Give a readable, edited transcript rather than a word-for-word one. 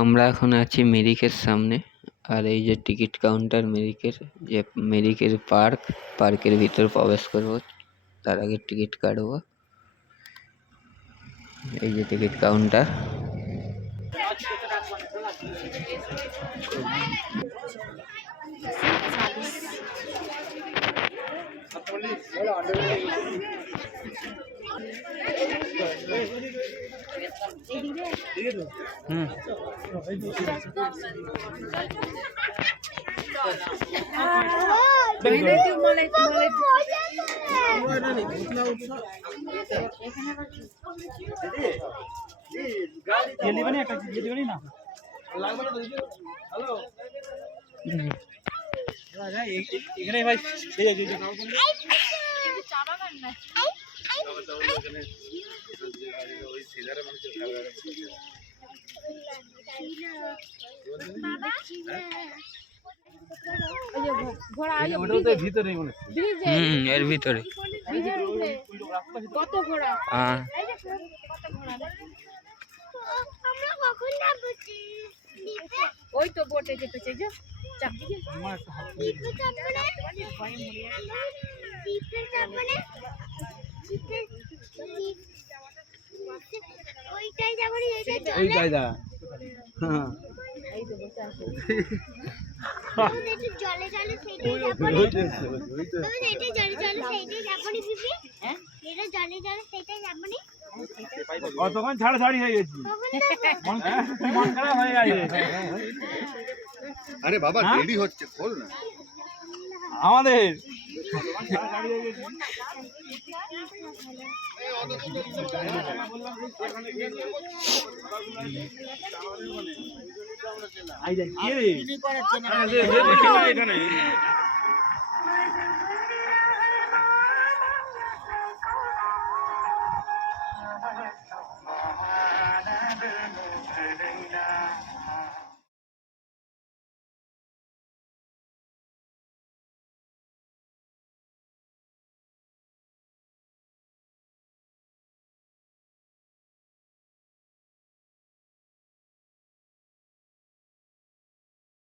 আমরা এখন আছি মিরিকের সামনে। আর এই যে টিকিট কাউন্টার মিরিকের, যে মিরিকের পার্কের ভিতর প্রবেশ করব তার আগে টিকিট কাটবো। এই যে টিকিট কাউন্টার। এর ভিতরে কত ঘোড়া? ওই তো বোটে যেতেছে যে চাপদিকে ওইটাই যাবো রে, এইটাই দা। হ্যাঁ এই তো বসে আছে। তুমি একটু জলে জলে সেইটাই যাবো রে। তুমি এইটাই জলে জলে সেইটাই যাবো রে বিবি। হ্যাঁ এটা জলে জলে সেইটাই যাবো রে। কতক্ষণ ছাড়াছাড়ি হয়ে গেছি, মন খারাপ হয়ে গেছে। আরে বাবা দেরি হচ্ছে, খোল না আমাদের। এখানে